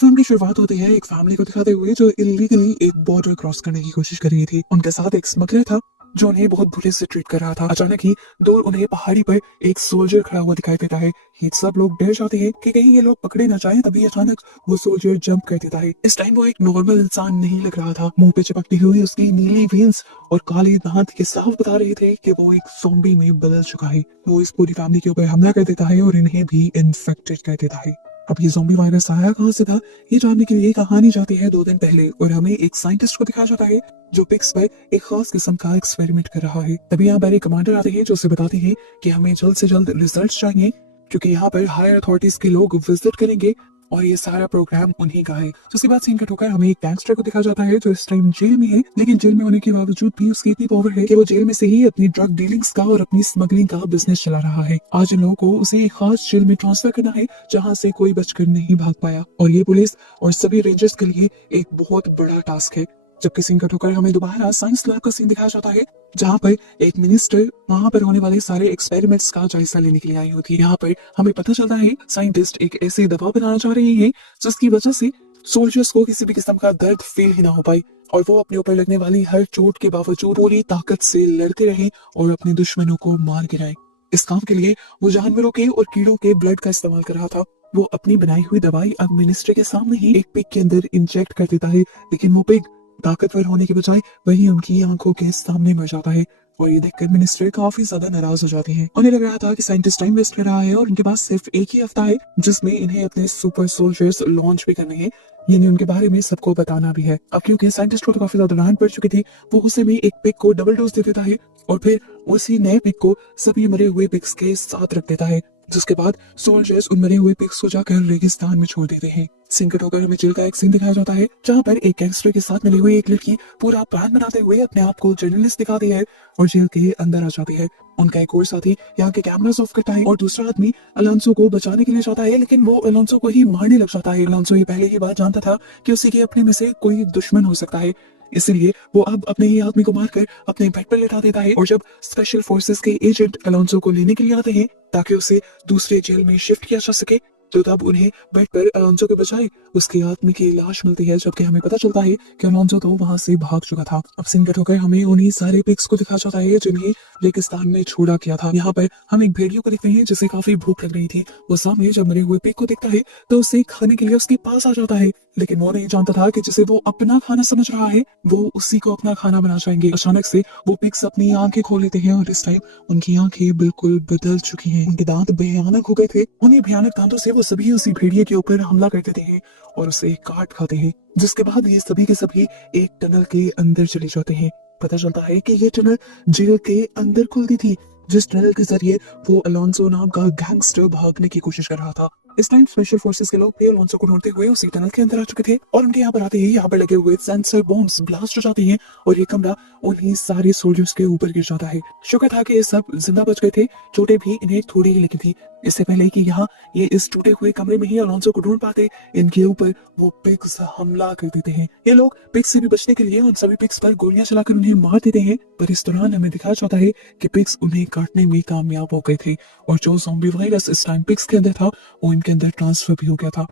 Film की शुरुआत होती है एक फैमिली को दिखाते हुए जो इलीगली एक बॉर्डर क्रॉस करने की कोशिश कर रही थी। उनके साथ एक स्मगलर था जो उन्हें बहुत बुरे से ट्रीट कर रहा था। अचानक ही दूर उन्हें पहाड़ी पर एक सोल्जर खड़ा हुआ दिखाई देता है। ये सब लोग डर जाते हैं कि कहीं ये लोग पकड़े ना जाएं। तभी अचानक वो सोल्जर जंप कर देता है। इस टाइम वो एक नॉर्मल इंसान नहीं लग रहा था। मुंह पे चिपकती हुई उसकी नीली वेन्स और काले दांत के साफ बता रहे थे कि वो एक ज़ॉम्बी में बदल चुका है। वो इस पूरी फैमिली के ऊपर हमला कर देता है और इन्हें भी इन्फेक्टेड कर देता है। अब ये ज़ॉम्बी वायरस आया कहाँ से था, ये जानने के लिए कहानी जाती है 2 दिन पहले और हमें एक साइंटिस्ट को दिखाया जाता है जो पिग्स पर एक खास किस्म का एक्सपेरिमेंट कर रहा है। तभी यहाँ पर एक कमांडर आते हैं जो उसे बताते हैं कि हमें जल्द से जल्द रिजल्ट चाहिए क्योंकि यहाँ पर हायर अथॉरिटीज के लोग विजिट करेंगे और ये सारा प्रोग्राम उन्हीं का है। तो उसके बाद सीन कट होकर हमें एक गैंगस्टर को दिखाया जाता है जो इस टाइम जेल में है, लेकिन जेल में होने के बावजूद भी उसकी इतनी पावर है कि वो जेल में से ही अपनी ड्रग डीलिंग्स का और अपनी स्मगलिंग का बिजनेस चला रहा है। आज इन लोगों को उसे एक खास जेल में ट्रांसफर करना है जहाँ से कोई बचकर नहीं भाग पाया और ये पुलिस और सभी रेंजर्स के लिए एक बहुत बड़ा टास्क है। जबकि सीन कट होकर हमें दोबारा साइंस लैब का सीन दिखाया जाता है जहाँ पर एक मिनिस्टर वहां पर होने वाले सारे एक्सपेरिमेंट्स का जायजा लेने के लिए आई होती है। यहाँ पर हमें पता चलता है साइंटिस्ट एक ऐसी दवा बनाना चाह रहे हैं जिसकी वजह से सोल्जर्स को किसी भी किस्म का दर्द फील ही ना हो पाए और वो अपने ऊपर लगने वाली हर चोट के बावजूद पूरी ताकत से लड़ते रहे और अपने दुश्मनों को मार गिराए। इस काम के लिए वो जानवरों के और कीड़ों के ब्लड का इस्तेमाल कर रहा था। वो अपनी बनाई हुई दवाई अब मिनिस्टर के सामने ही एक पिग के अंदर इंजेक्ट कर देता है, लेकिन वो पिग ताकतवर होने के बजाय वही उनकी आंखों के सामने मर जाता है और ये देखकर मिनिस्टर काफी ज्यादा नाराज हो जाते हैं। उन्हें लग रहा था कि साइंटिस्ट टाइम वेस्ट कर रहा है और उनके पास सिर्फ एक ही हफ्ता है जिसमें इन्हें अपने सुपर सोल्जर्स लॉन्च भी करने हैं, यानी उनके बारे में सबको बताना भी है। अब क्योंकि साइंटिस्ट को तो काफी ज्यादा डांट पड़ चुकी थी, वो उसे भी एक पिग को डबल डोज दे देता है और फिर उसी नए पिग को सभी मरे हुए पिग्स के साथ रख देता है, जिसके बाद सोल्जर्स उन मरे हुए पिग्स को जाकर रेगिस्तान में छोड़ देते हैं। सिंकट होकर हमें जेल का एक सीन दिखाया जाता है जहाँ पर एक गैंगस्टर के साथ मिली हुई एक लड़की पूरा प्लान बनाते हुए अपने आप को जर्नलिस्ट दिखाती है और जेल के अंदर आ जाती है। उनका एक और साथी यहाँ के कैमरास ऑफ करता है और दूसरा आदमी अलोंसो को बचाने के लिए जाता है, लेकिन वो अलोंसो को ही मारने लग जाता है। अलोंसो ये पहले ही बात जानता था कि उसी के अपने में से कोई दुश्मन हो सकता है, इसलिए वो अब अपने ही आदमी को मारकर अपने बेड पर लेटा देता है। और जब स्पेशल फोर्सेस के एजेंट अलोंसो को लेने के लिए आते हैं ताकि उसे दूसरे जेल में शिफ्ट किया जा सके, तो तब उन्हें बेड पर अलोंसो के बजाय उसके आदमी की लाश मिलती है, जबकि हमें पता चलता है कि अलोंसो तो वहां से भाग चुका था। अब सीन कट होकर हमें उन्हीं सारे पिग्स को दिखाया जाता है जिन्हें रेगिस्तान में छोड़ा किया था। यहाँ पर हम एक भेड़ियों को देखते हैं जिसे काफी भूख लग रही थी। वो सामने जब मरे हुए पिग को देखता है तो उसे खाने के लिए उसके पास आ जाता है, लेकिन वो नहीं जानता था कि जिसे वो अपना खाना समझ रहा है वो उसी को अपना खाना बना जाएंगे। अचानक से वो पिग्स अपनी आंखें खोल लेते हैं और इस टाइम उनकी आंखें बिल्कुल बदल चुकी हैं। उनके दांत भयानक हो गए थे। उन्हीं भयानक दांतों से वो सभी उसी भेड़िए के ऊपर हमला कर देते हैं और उसे काट खाते हैं, जिसके बाद ये सभी के सभी एक टनल के अंदर चले जाते हैं। पता चलता है कि ये टनल जेल के अंदर खुलती थी, जिस टनल के जरिए वो अलोंसो नाम का गैंगस्टर भागने की कोशिश कर रहा था। इस टाइम स्पेशल फोर्सेस के लोग भी अलोंसो को ढूंढते हुए उसी टनल के अंदर आ चुके थे और उनके यहाँ पर आते ही यहाँ पर लगे हुए सेंसर बॉम्ब्स ब्लास्ट हो जाते हैं और ये कमरा उन्हीं सारे सोल्जर्स के ऊपर गिर जाता है। शुक्र था कि ये सब जिंदा बच गए थे, चोटें भी इन्हें थोड़ी ही लगी थी। इससे पहले कि यहाँ ये इस टूटे हुए कमरे में ही अलोंसो को ढूंढ पाते, इनके ऊपर वो पिग्स हमला कर देते हैं। ये लोग पिग्स से भी बचने के लिए उन सभी पिग्स पर गोलियां चलाकर उन्हें मार देते हैं, पर इस दौरान हमें दिखाया जाता है कि पिग्स उन्हें काटने में कामयाब हो गए थे और जो ज़ॉम्बी वायरस इस टाइम पिग्स के अंदर था वो इनके अंदर ट्रांसफर भी हो गया था।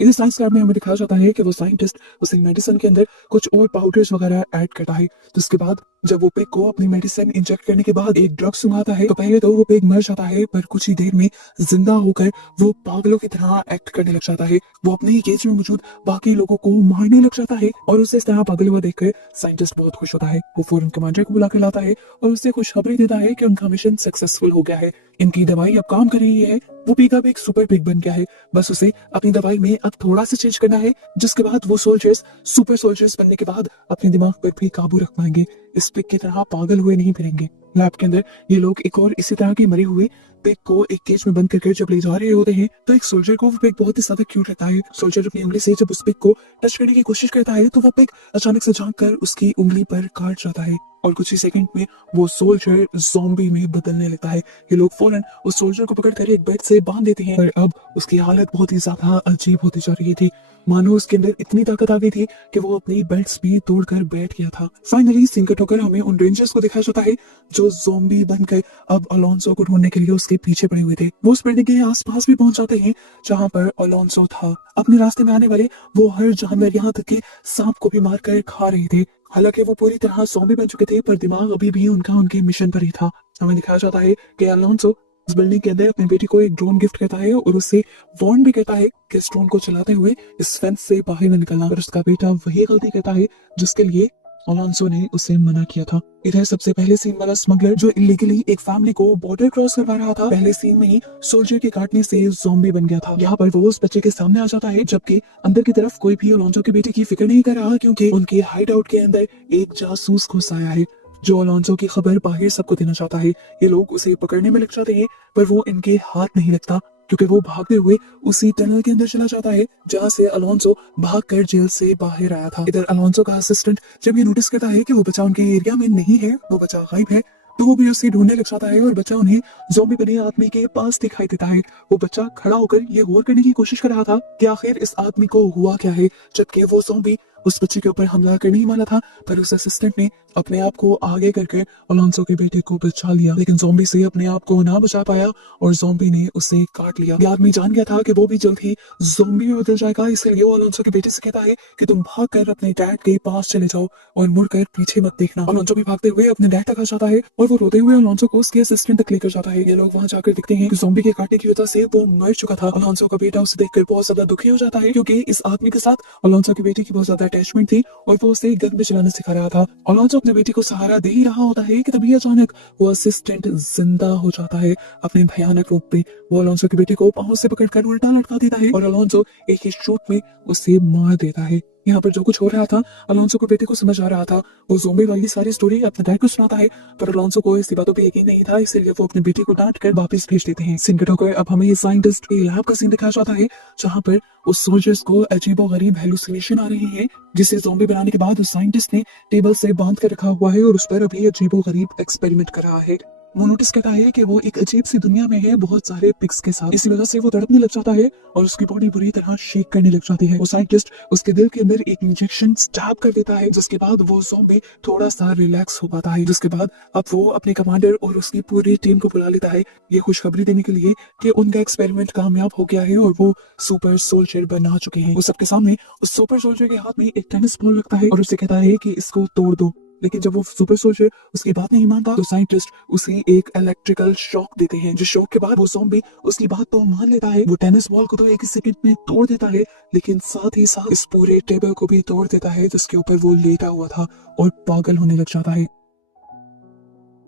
इस साइंस लैब में हमें दिखाया जाता है कि वो साइंटिस्ट उसी मेडिसिन के अंदर कुछ और पाउडर्स वगैरह ऐड करता है, जिसके बाद जब वो पिग को अपनी मेडिसिन इंजेक्ट करने के बाद एक ड्रग सुंघाता है तो पहले तो वो पिग मर जाता है, पर कुछ ही देर में जिंदा होकर वो पागलों की तरह एक्ट करने लग जाता है। वो अपने ही केज में मौजूद बाकी लोगों को मारने लग जाता है और उसे इस तरह पागल हुआ देखकर साइंटिस्ट बहुत खुश होता है। वो फौरन कमांडर को बुला कर लाता है और उससे खुशखबरी देता है कि उनका मिशन सक्सेसफुल हो गया है, इनकी दवाई अब काम कर रही है। वो पिग अब एक सुपर पिग बन गया है, बस उसे अपनी दवाई में अब थोड़ा सा चेंज करना है, जिसके बाद वो सोल्जर्स सुपर सोल्जर्स बनने के बाद अपने दिमाग पर भी काबू रख पाएंगे, इस पिग की तरह पागल हुए नहीं फिरेंगे। लैब के अंदर ये लोग एक और इसी तरह के मरे हुए पिग को एक केज में बंद करके जब ले जा रहे होते हैं तो एक सोल्जर को वो पिग बहुत ही ज्यादा क्यूट लगता है। सोल्जर अपनी उंगली से जब उस पिग को टच करने की कोशिश करता है तो वो पिग अचानक से झांक कर उसकी उंगली पर काट जाता है और कुछ ही सेकंड में वो सोल्जर ज़ॉम्बी में बदलने लगता है। ये लोग फौरन उस सोल्जर को पकड़कर एक बेड से बांध देते हैं, पर अब उसकी हालत बहुत ही ज्यादा अजीब होती जा रही थी। मानो उसके अंदर इतनी ताकत आ गई थी कि वो अपनी बेल्ट्स भी तोड़कर बैठ गया था। फाइनली सीन कट होकर हमें उन रेंजर्स को दिखाया जाता है जो ज़ॉम्बी बनकर अब अलोंसो को ढूंढने के लिए उसके पीछे पड़े हुए थे। वो उस बिल्डिंग के आसपास भी पहुंच जाते हैं जहां पर अलोंसो था। अपने रास्ते में आने वाले वो हर जानवर, यहाँ तक कि सांप को भी मारकर खा रहे थे। हालांकि वो पूरी तरह ज़ॉम्बी बन चुके थे, पर दिमाग अभी भी उनका उनके मिशन पर ही था। हमें दिखाया जाता है कि अलोंसो उस बिल्डिंग के अंदर अपनी बेटी को एक ड्रोन गिफ्ट करता है और उससे वार्न भी करता है कि इस ड्रोन को चलाते हुए इस फेंस से बाहर न निकलना। पर उसका बेटा वही गलती करता है जिसके लिए अलोंसो ने उसे मना किया था। इधर सबसे पहले सीन वाला स्मगलर जो इलीगली एक फैमिली को बॉर्डर क्रॉस करवा रहा था, पहले सीन में ही सोल्जर के काटने से ज़ॉम्बी बन गया था। यहाँ पर वो उस बच्चे के सामने आ जाता है, जबकि अंदर की तरफ कोई भी अलोंसो के बेटे की फिक्र नहीं कर रहा, क्योंकि उनके हाइड आउट के अंदर एक जासूस घुस आया है जो अलोंसो की खबर बाहर सबको देना चाहता है। ये लोग उसे पकड़ने में लग जाते हैं, पर वो इनके हाथ नहीं लगता, क्योंकि वो भागते हुए उसी टनल के अंदर चला जाता है जहां से अलोंसो भागकर जेल से बाहर आया था। इधर अलोंसो का असिस्टेंट जब ये नोटिस करता है कि वो बच्चा उनके एरिया में नहीं है, वो बच्चा गायब है, तो वो भी उसे ढूंढने लग जाता है और बच्चा उन्हें ज़ॉम्बी बने आदमी के पास दिखाई देता है। वो बच्चा खड़ा होकर ये गौर करने की कोशिश कर रहा था कि आखिर इस आदमी को हुआ क्या है, जबकि वो ज़ॉम्बी उस बच्चे के ऊपर हमला करने ही वाला था, पर उस असिस्टेंट ने अपने आप को आगे करके अलोंसो के बेटे को बचा लिया। लेकिन ज़ॉम्बी से अपने आप को ना बचा पाया और ज़ॉम्बी ने उसे काट लिया। ये आदमी जान गया था कि वो भी जल्द ही ज़ॉम्बी में बदल जाएगा, इसलिए वो अलोंसो के बेटे से कहता है कि तुम भागकर अपने डैड के पास चले जाओ और मुड़कर पीछे मत देखना। अलोंसो भी भागते हुए अपने डैड तक आ जाता है और वो रोते हुए अलोंसो को उसके असिस्टेंट तक लेकर जाता है। ये लोग वहां जाकर दिखते हैं कि ज़ॉम्बी के काटने की वजह से वो मर चुका था। अलोंसो का बेटा उसे देखकर बहुत ज्यादा दुखी हो जाता है, क्योंकि इस आदमी के साथ अलोंसो की बेटी की बहुत ज्यादा अटैचमेंट थी और वो उसे गन भी चलाना सिखा रहा था। अलोंसो अपने बेटी को सहारा दे ही रहा होता है कि तभी अचानक वो असिस्टेंट जिंदा हो जाता है। अपने भयानक रूप में वो अलोंसो के बेटे को पांव से पकड़कर उल्टा लटका देता है और अलोंसो एक ही शॉट में उसे मार देता है। यहाँ पर जो कुछ हो रहा था अलोंसो को बेटे को समझ आ रहा था। वो ज़ॉम्बी वाली सारी स्टोरी अपने डैड को सुनाता है, पर अलोंसो को इस बातों पे यकीन नहीं था, इसलिए वो अपने बेटे को डांट कर वापस भेज देते हैं। सीन कट होकर अब हमें ये साइंटिस्ट के लैब का सीन दिखाया जाता है, जहाँ पर उस सोल्जर्स को अजीबोगरीब हेलुसिनेशन आ रही है, जिसे ज़ॉम्बी बनाने के बाद उस साइंटिस्ट ने टेबल से बांध कर रखा हुआ है और उस पर अभी अजीबोगरीब एक्सपेरिमेंट कर रहा है। वो नोटिस करता है कि वो एक अजीब सी दुनिया में है बहुत सारे पिग्स के साथ। इसी वजह से वो तड़पने लग जाता है और उसकी बॉडी बुरी तरह शेक करने लग जाती है। वो साइंटिस्ट उसके दिल के अंदर एक इंजेक्शन स्टैब कर देता है, जिसके बाद वो ज़ॉम्बी थोड़ा सा रिलैक्स हो पाता है। जिसके बाद अब वो अपने कमांडर और उसकी पूरी टीम को बुला लेता है ये खुशखबरी देने के लिए कि उनका एक्सपेरिमेंट कामयाब हो गया है और वो सुपर सोल्जर बना चुके हैं। वो सबके सामने उस सुपर सोल्जर के हाथ में एक टेनिस बॉल रखता है और उससे कहता है कि इसको तोड़ दो। लेकिन जब वो सुपर सोल्जर उसकी बात नहीं मानता, तो साइंटिस्ट उसे एक इलेक्ट्रिकल शॉक देते हैं, जिस शॉक के बाद वो ज़ॉम्बी उसकी बात तो मान लेता है। वो टेनिस बॉल को तो एक ही सेकंड में तोड़ देता है, लेकिन साथ ही साथ इस पूरे टेबल को भी तोड़ देता है जिसके ऊपर वो लेटा हुआ था, और पागल होने लग जाता है।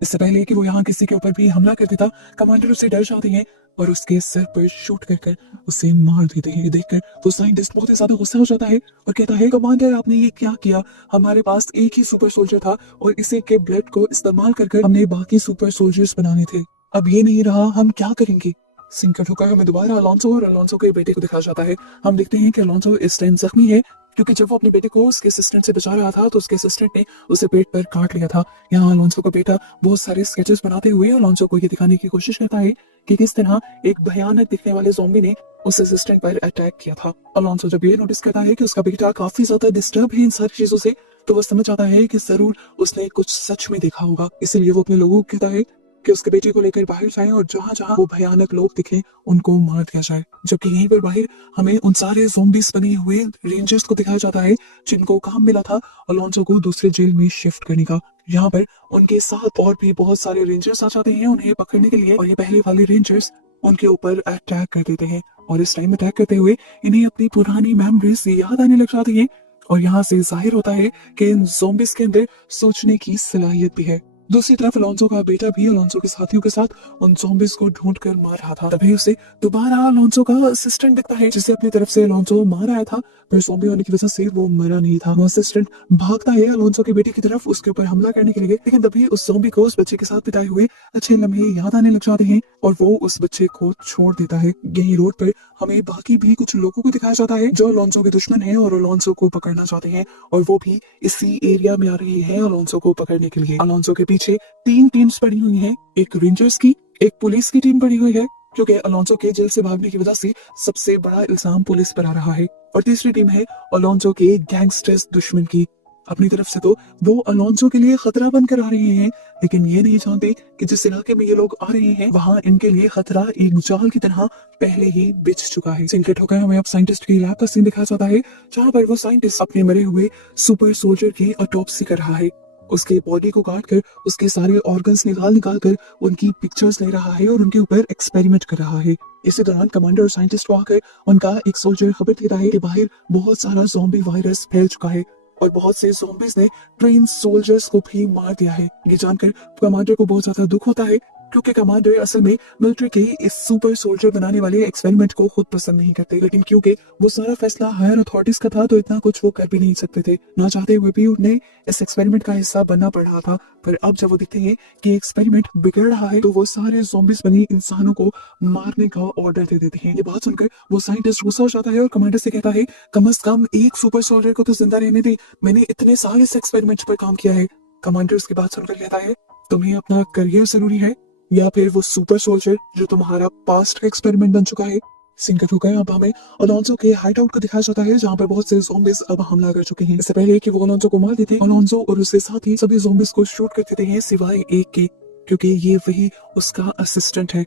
इससे पहले कि वो यहाँ किसी के ऊपर भी हमला कर देता, कमांडर उससे डर जाते हैं और उसके सर पर शूट कर उसे मार देते हैं। ये देखकर वो साइंटिस्ट बहुत ही ज्यादा गुस्सा हो जाता है और कहता है, कमांडर आपने ये क्या किया? हमारे पास एक ही सुपर सोल्जर था और इसी के ब्लड को इस्तेमाल कर हमने बाकी सुपर सोल्जर्स बनाने थे। अब ये नहीं रहा, हम क्या करेंगे? सिंकट होकर हमें दोबारा अलोंसो और अलोंसो के बेटे को दिखाया जाता है। हम देखते हैं कि अलोंसो इस टाइम जख्मी है, क्योंकि जब वो अपने बेटे को उसके असिस्टेंट से बचा रहा था तो उसके असिस्टेंट ने उसे पेट पर काट लिया था। यहाँ अलोंसो का बेटा बहुत सारे स्केचेस बनाते हुए अलोंसो को ये दिखाने की कोशिश करता है कि किस तरह एक भयानक दिखने वाले ज़ॉम्बी ने उस असिस्टेंट पर अटैक किया था। अलोंसो जब ये नोटिस करता है कि उसका बेटा काफी ज्यादा डिस्टर्ब है इन सारी चीजों से, तो वो समझ आता है कि जरूर उसने कुछ सच में देखा होगा। इसीलिए वो अपने लोगों को कहता है कि उसके बेटे को लेकर बाहर जाएं और जहां जहां वो भयानक लोग दिखे उनको मार दिया जाए। जबकि यहीं पर बाहर हमें उन सारे ज़ॉम्बीज बने हुए रेंजर्स को दिखाया जाता है जिनको काम मिला था अलोंसो को दूसरे जेल में शिफ्ट करने का। यहाँ पर उनके साथ और भी बहुत सारे रेंजर्स आ जाते हैं उन्हें पकड़ने के लिए, और ये पहले वाले रेंजर्स उनके ऊपर अटैक कर देते हैं। और इस टाइम अटैक करते हुए इन्हें अपनी पुरानी मेमोरीज याद आने लग जाती है, और यहाँ से जाहिर होता है कि इन ज़ॉम्बीज के अंदर सोचने की सलाहियत भी है। दूसरी तरफ अलोंसो का बेटा भी अलोंसो के साथियों के साथ उन ज़ॉम्बीज को ढूंढ कर मार रहा था। तभी उसे दोबारा अलोंसो का असिस्टेंट दिखता है, जिसे अपनी तरफ से अलोंसो मार आया था, पर ज़ॉम्बी होने की वजह से वो मरा नहीं था। वो असिस्टेंट भागता है अलोंसो के बेटे की तरफ उसके ऊपर हमला करने के लिए, लेकिन तभी उस ज़ॉम्बी को उस बच्चे के साथ बिताए हुए अच्छे लम्हे याद आने लग जाते हैं और वो उस बच्चे को छोड़ देता है। यही रोड पर हमें बाकी भी कुछ लोगों को दिखाया जाता है जो अलोंसो के दुश्मन है और अलोंसो को पकड़ना चाहते हैं, और वो भी इसी एरिया में आ रही है अलोंसो को पकड़ने के लिए। अलोंसो के पीछे 3 टीम्स पड़ी हुई हैं, एक रेंजर्स की, एक पुलिस की टीम पड़ी हुई है, क्योंकि अलोंसो के जेल से भागने की वजह से सबसे बड़ा इल्जाम पुलिस पर आ रहा है, और तीसरी टीम है अलोंसो के गैंगस्टर्स दुश्मन की। अपनी तरफ से तो वो अलोंसो के लिए खतरा बनकर आ रहे हैं, लेकिन ये नहीं जानते कि जिस इलाके में ये लोग आ रहे हैं वहां इनके लिए खतरा एक जाल की तरह पहले ही बिछ चुका है। सिंक्रेट होकर हमें अब साइंटिस्ट की लैब का सीन दिखाया जाता है, जहां पर वो साइंटिस्ट अपने मरे हुए सुपर सोल्जर की ऑटोप्सी कर रहा है। उसके बॉडी को काट कर उसके सारे ऑर्गन्स निकाल निकाल कर उनकी पिक्चर्स ले रहा है और उनके ऊपर एक्सपेरिमेंट कर रहा है। इसी दौरान कमांडर और साइंटिस्ट को आकर उनका एक सोल्जर खबर देता है कि बाहर बहुत सारा ज़ॉम्बी वायरस फैल चुका है और बहुत से ज़ॉम्बीज ने ट्रेन सोल्जर्स को भी मार दिया है। ये जानकर कमांडर को बहुत ज्यादा दुख होता है, क्योंकि कमांडर असल में मिलिट्री के इस सुपर सोल्जर बनाने वाले एक्सपेरिमेंट को खुद पसंद नहीं करते, लेकिन क्योंकि वो सारा फैसला हायर अथॉरिटीज का था तो इतना कुछ वो कर भी नहीं सकते थे। ना चाहते हुए भी उन्हें इस एक्सपेरिमेंट का हिस्सा बनना पड़ रहा था। पर अब जब वो दिखते हैं कि एक्सपेरिमेंट बिगड़ रहा है तो वो सारे ज़ॉम्बीज बने इंसानों को मारने का ऑर्डर दे देते हैं। ये बात सुनकर वो साइंटिस्ट गुस्सा हो जाता है और कमांडर से कहता है, कम से कम एक सुपर सोल्जर को तो जिंदा रहने दे, मैंने इतने साल इस एक्सपेरिमेंट पर काम किया है। कमांडर उसकी बात सुनकर कहता है, तुम्हें अपना करियर जरूरी है या फिर वो सुपर सोल्जर जो तुम्हारा पास्ट का एक्सपेरिमेंट बन चुका है। सिंकर हो गए। अब हमें अलोंसो के हाइड आउट को दिखाया जाता है, जहाँ पर बहुत से ज़ॉम्बीज अब हमला कर चुके हैं। इससे पहले कि वो अलोंसो को मार देते हैं, अलोंसो और उसके साथ ही सभी ज़ॉम्बीज को शूट कर देते हैं सिवाय एक के, क्योंकि ये वही उसका असिस्टेंट है।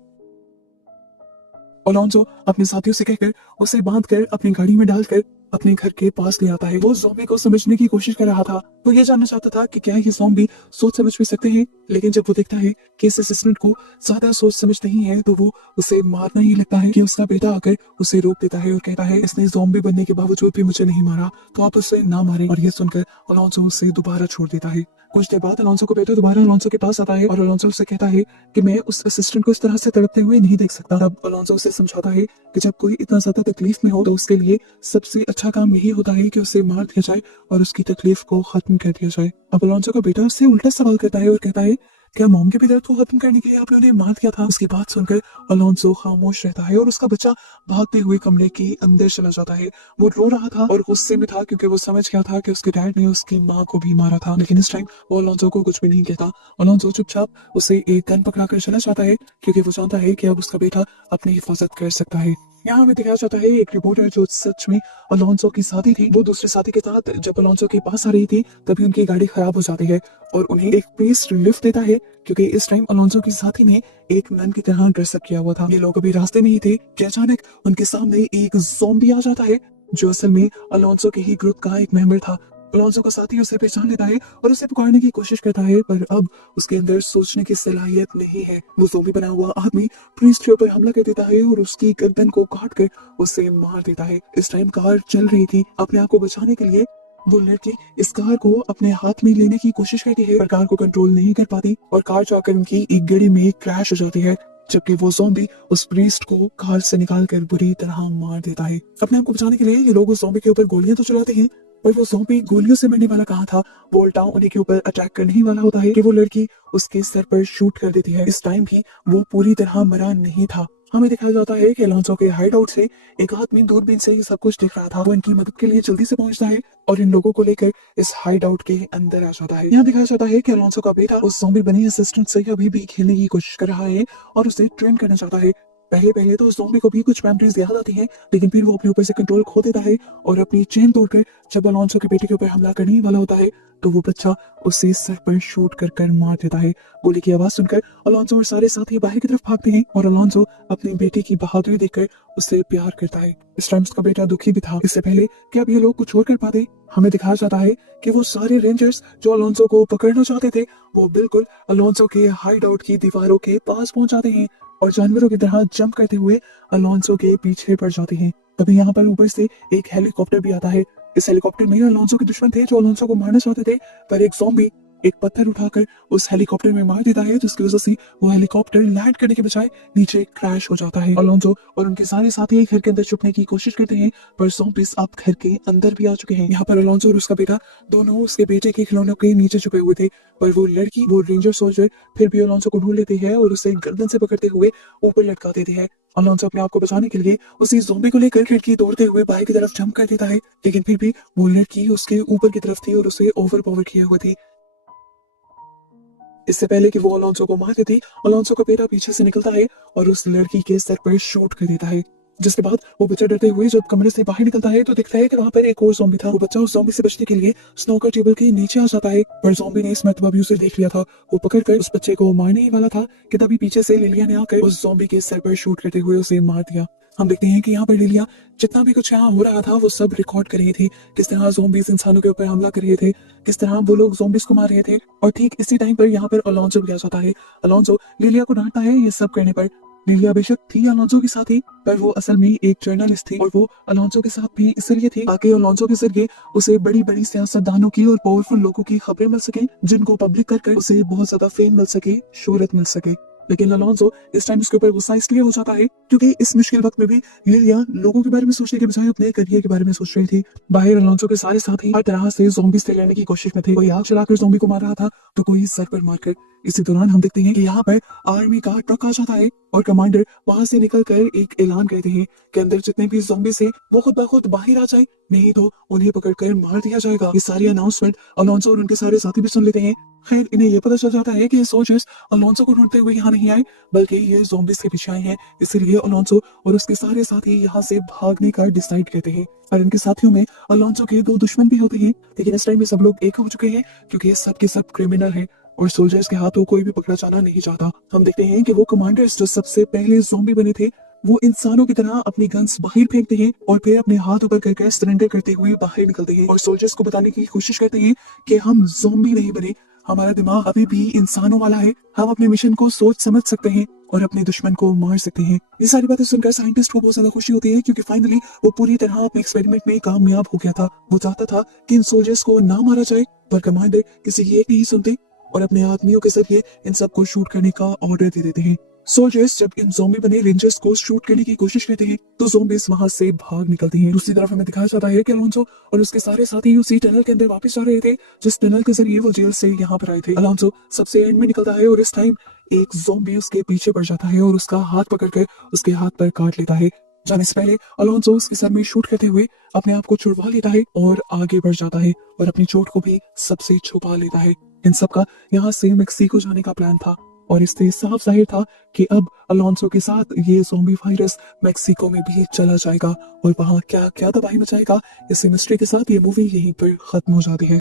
अलोंसो अपने साथियों से कहकर उसे बांधकर अपनी गाड़ी में डालकर अपने घर के पास ले आता है। वो ज़ॉम्बी को समझने की कोशिश कर रहा था। वो ये जानना चाहता था कि क्या ये ज़ॉम्बी सोच समझ भी सकते हैं, लेकिन जब वो देखता है कि इस असिस्टेंट को ज्यादा सोच समझ नहीं है तो वो उसे मारना ही लगता है कि उसका बेटा आकर उसे रोक देता है और कहता है, इसने ज़ॉम्बी बनने के बावजूद भी मुझे नहीं मारा, तो आप उसे ना मारें। और ये सुनकर अलोंसो उसे दोबारा छोड़ देता है। कुछ देर बाद अलोंसो को बेटा दोबारा अलोंसो के पास आता है और अलोंसो से कहता है कि मैं उस असिस्टेंट को इस तरह से तड़पते हुए नहीं देख सकता। तब अलोंसो उसे समझाता है कि जब कोई इतना ज्यादा तकलीफ में हो तो उसके लिए सबसे अच्छा काम यही होता है कि उसे मार दिया जाए और उसकी तकलीफ को खत्म कर दिया जाए। अब अलोंसो का बेटा उससे उल्टा सवाल करता है और कहता है, क्या मॉम के भी दर्द को खत्म करने के लिए आपने उन्हें मार दिया था? उसकी बात सुनकर अलोंसो खामोश रहता है और उसका बच्चा भागते हुए कमरे के अंदर चला जाता है। वो रो रहा था और गुस्से में था, क्योंकि वो समझ गया था कि उसके डैड ने उसकी माँ को भी मारा था। लेकिन इस टाइम वो अलोंसो को कुछ भी नहीं कहता। अलोंसो चुपचाप उसे एक गन पकड़ा कर चला जाता है, क्योंकि वो जानता है कि अब उसका बेटा अपनी हिफाजत कर सकता है। यहाँ हमें दिखाया जाता है एक रिपोर्टर जो सच में अलोंसो की साथी थी। वो दूसरे साथी के साथ जब अलोंसो के पास आ रही थी तभी उनकी गाड़ी खराब हो जाती है और उन्हें एक प्रीस्ट लिफ्ट देता है, क्योंकि इस टाइम अलोंसो की साथी ने एक नन की तरह ड्रेसअप किया हुआ था। ये लोग अभी रास्ते में ही थे कि अचानक उनके सामने एक ज़ॉम्बी आ जाता है, जो असल में अलोंसो के ही ग्रुप का एक मेंबर था। अलोंसो का साथी उसे पहचान लेता है और उसे पुकारने की कोशिश करता है, पर अब उसके अंदर सोचने की सलाहियत नहीं है। वो ज़ॉम्बी बना हुआ आदमी प्रीस्ट के ऊपर हमला कर देता है और उसकी गर्दन को काट कर उसे मार देता है। इस टाइम कार चल रही थी। अपने आप को बचाने के लिए वो लड़की इस कार को अपने हाथ में लेने की कोशिश करती है, पर कार को कंट्रोल नहीं कर पाती और कार जाकर उनकी एक गाड़ी में क्रैश हो जाती है, जबकि वो ज़ॉम्बी उस प्रीस्ट को कार से निकालकर बुरी तरह मार देता है। अपने आप को बचाने के लिए ये लोग उस ज़ॉम्बी के ऊपर गोलियां तो चलाते हैं, पर वो ज़ॉम्बी गोलियों से मरने वाला कहाँ था। वो उल्टा उन्हीं के ऊपर अटैक करने ही वाला होता है कि वो लड़की उसके सर पर शूट कर देती है। इस टाइम भी वो पूरी तरह मरा नहीं था। हमें दिखाया जाता है कि अलोंसो के हाइड आउट से एक आदमी दूरबीन से ये सब कुछ देख रहा था। वो इनकी मदद के लिए जल्दी से पहुंचता है और इन लोगों को लेकर इस हाइड आउट के अंदर आ जाता है। यहाँ दिखाया जाता है कि अलोंसो का बेटा उस ज़ॉम्बी बने असिस्टेंट से अभी भी खेलने की कोशिश कर रहा है और उसे ट्रेन करना चाहता है। पहले पहले तो उस ज़ॉम्बी को भी कुछ मेमोरीज याद आती हैं, लेकिन फिर वो अपने ऊपर से कंट्रोल खो देता है और अपनी चेन तोड़कर जब अलोंसो के बेटे के ऊपर हमला करने ही वाला होता है तो वो बच्चा उसे सर पर शूट कर कर मार देता है। गोली की आवाज सुनकर अलोंसो और सारे साथी बाहर की तरफ भागते हैं और अलोंसो अपने बेटे की बहादुरी देखकर उससे प्यार करता है। इस टाइम उसका बेटा दुखी भी था। इससे पहले कि अब ये लोग कुछ और कर पाते, हमें दिखाया जाता है कि वो सारे रेंजर्स जो अलोंसो को पकड़ना चाहते थे वो बिल्कुल अलोंसो के हाइड आउट की दीवारों के पास पहुंच जाते हैं और जानवरों की तरह जंप करते हुए अलोंसो के पीछे पड़ जाते हैं। तभी यहाँ पर ऊपर से एक हेलीकॉप्टर भी आता है। इस हेलीकॉप्टर में अलोंसो के दुश्मन थे जो अलोंसो को मारना चाहते थे, पर एक ज़ॉम्बी एक पत्थर उठाकर उस हेलीकॉप्टर में मार देता है, जिसकी वजह से वो हेलीकॉप्टर लैंड करने के बजाय नीचे क्रैश हो जाता है। अलोंसो और उनके सारे साथी घर के अंदर छुपने की कोशिश करते हैं, पर ज़ॉम्बीज़ अब घर के अंदर भी आ चुके हैं। यहाँ पर अलोंसो और उसका बेटा दोनों उसके बेटे के खिलौनों के नीचे छुपे हुए थे, पर वो लड़की, वो रेंजर सोल्जर फिर भी अलोंसो को ढूंढ लेती है और उसे गर्दन से पकड़ते हुए ऊपर लटका देती है। अलोंसो अपने आप को बचाने के लिए उसी ज़ॉम्बी को लेकर खिड़की तोड़ते हुए बाहर की तरफ जंप कर देता है, लेकिन फिर भी वो लड़की उसके ऊपर की तरफ थी और उसे ओवर पावर किया हुआ थी। इससे पहले कि वो अलोंसो को मार देती, अलोंसो का बेटा पीछे से निकलता है और उस लड़की के सर पर शूट कर देता है, जिसके बाद वो बच्चा डरते हुए जब कमरे से बाहर निकलता है तो दिखता है कि वहां पर एक और ज़ॉम्बी था। वो बच्चा उस ज़ॉम्बी से बचने के लिए स्नूकर टेबल के नीचे आ जाता है, पर ज़ॉम्बी ने इस महत्व उसे देख लिया था। वो पकड़कर उस बच्चे को मारने ही वाला था कि तभी पीछे से लिलिया ने आकर उस ज़ॉम्बी के सर पर शूट करते हुए उसे मार दिया। हम देखते हैं कि यहाँ पर लिलिया जितना भी कुछ यहाँ हो रहा था वो सब रिकॉर्ड कर रही थी, किस तरह ज़ॉम्बीज इंसानों के ऊपर हमला कर रहे थे, किस तरह वो लोग ज़ॉम्बीज को मार रहे थे। और ठीक इसी टाइम पर यहाँ पर अलोंसो भी आ जाता है। अलोंसो लिलिया को डांटता है ये सब करने पर। लिलिया बेशक थी अलोंसो के साथ ही, पर वो असल में एक जर्नलिस्ट थी और वो अलोंसो के साथ भी इसलिए थी ताकि अलोंसो के जरिए उसे बड़ी बड़ी सियासतदानों की और पावरफुल लोगों की खबरें मिल सके, जिनको पब्लिक कर उसे बहुत ज्यादा फेम मिल सके, शोहरत मिल सके। लेकिन अलोंसो इस टाइम उसके ऊपर गुस्सा इसलिए हो जाता है क्योंकि इस मुश्किल वक्त में भी लिलिया लोगों के बारे में सोचने के बजाय अपने करियर के बारे में सोच रही थी। बाहर अलोंसो के सारे साथी हर तरह से ज़ॉम्बी से लेने की कोशिश में थे। कोई आग चलाकर ज़ॉम्बी को मार रहा था तो कोई सर पर मारकर। इसी दौरान हम देखते हैं कि यहाँ पर आर्मी का ट्रक आ जाता है और कमांडर वहां से निकलकर एक ऐलान करते हैं कि अंदर जितने भी ज़ॉम्बी से वो खुद ब खुद बाहर आ जाए, नहीं तो उन्हें पकड़कर मार दिया जाएगा। ये सारी अनाउंसमेंट अलोंसो और उनके सारे साथी भी सुन लेते हैं। खैर इन्हें ये पता चल जाता है कि सोल्जर्स अलोंसो को ढूंढते हुए यहाँ नहीं आए, बल्कि ये ज़ॉम्बीज के पीछे आए हैं। इसीलिए अलोंसो और उसके सारे साथी यहाँ से भागने का डिसाइड करते हैं। और इनके साथियों में अलोंसो के दो दुश्मन भी होते हैं, लेकिन इस टाइम में सब लोग एक हो चुके हैं क्योंकि ये सब के सब क्रिमिनल हैं और सोल्जर्स के हाथों कोई भी पकड़ा जाना नहीं चाहता। हम देखते हैं कि वो कमांडर्स जो सबसे पहले ज़ॉम्बी बने थे, वो इंसानों की तरह अपनी गन्स बाहर फेंकते हैं और फिर अपने हाथ ऊपर करके सरेंडर करते हुए बाहर निकलते हैं और सोल्जर्स को बताने की कोशिश करते हैं कि हम ज़ॉम्बी नहीं बने, हमारा दिमाग अभी भी इंसानों वाला है, हम अपने मिशन को सोच समझ सकते हैं और अपने दुश्मन को मार सकते हैं। ये सारी बातें सुनकर साइंटिस्ट को बहुत ज्यादा खुशी होती है क्योंकि फाइनली वो पूरी तरह अपने एक्सपेरिमेंट में कामयाब हो गया था। वो चाहता था कि इन सोल्जर्स को ना मारा जाए, पर कमांडर किसी की एक नहीं सुनते और अपने आदमियों के जरिए इन सबको शूट करने का ऑर्डर दे देते हैं। सोल्जर्स जब इन ज़ॉम्बी बने रेंजर्स को शूट करने की कोशिश करते हैं तो ज़ॉम्बीज वहां से भाग निकलते हैं। दूसरी तरफ हमें दिखाया जाता है कि अलोंसो और उसके सारे साथी उसी टनल के अंदर वापस जा रहे थे जिस टनल के जरिए वो जेल से यहाँ पर आए थे। अलोंसो सबसे एंड में निकलता है और इस टाइम एक ज़ॉम्बी उसके पीछे पड़ जाता है और उसका हाथ पकड़कर उसके हाथ पर काट लेता है। जाने से पहले अलोंसो उसके सर में शूट करते हुए अपने आप को छुड़वा लेता है और आगे बढ़ जाता है और अपनी चोट को भी सबसे छुपा लेता है। इन सब का यहाँ से मेक्सिको जाने का प्लान था और इससे साफ जाहिर था कि अब अलोंसो के साथ ये ज़ॉम्बी वायरस मेक्सिको में भी चला जाएगा और वहाँ क्या क्या तबाही मचाएगा। इस मिस्ट्री के साथ ये मूवी यहीं पर खत्म हो जाती है।